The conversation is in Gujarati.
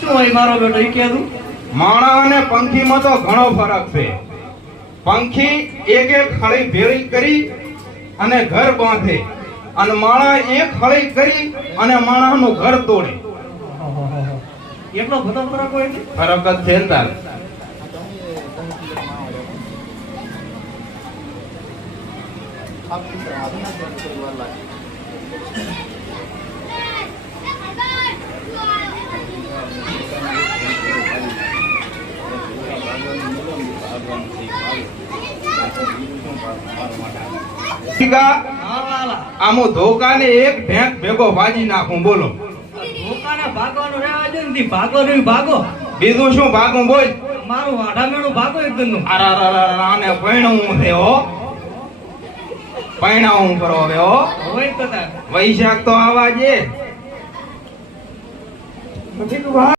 શું હોય મારો બેટો ઈ કહેતું? માણા અને પંખીમાં તો ઘણો ફરક છે. પંખી એક એક હળી ભેળી કરી અને ઘર બાંધે, અને માણા એક હળી કરી અને માણાનું ઘર તોડે. એટલો બધો ફરક હોય છે? ફરક જ છે ને તાર. આમું ધોકાને એક ઢેંક ભેગો ભાજી નાખું. બોલો, ધોકાને ભાગવાનું રહેવા દે ને, ભાગવાનું ભાગો. બીજું શું ભાગું? બોલ. મારું વાઢામેણું ભાગો એકદમ નું. આને પૈણવું છે હો, પૈણાવું કરો હવે હો. હોય તો તાર વૈશાખ તો આવા જે.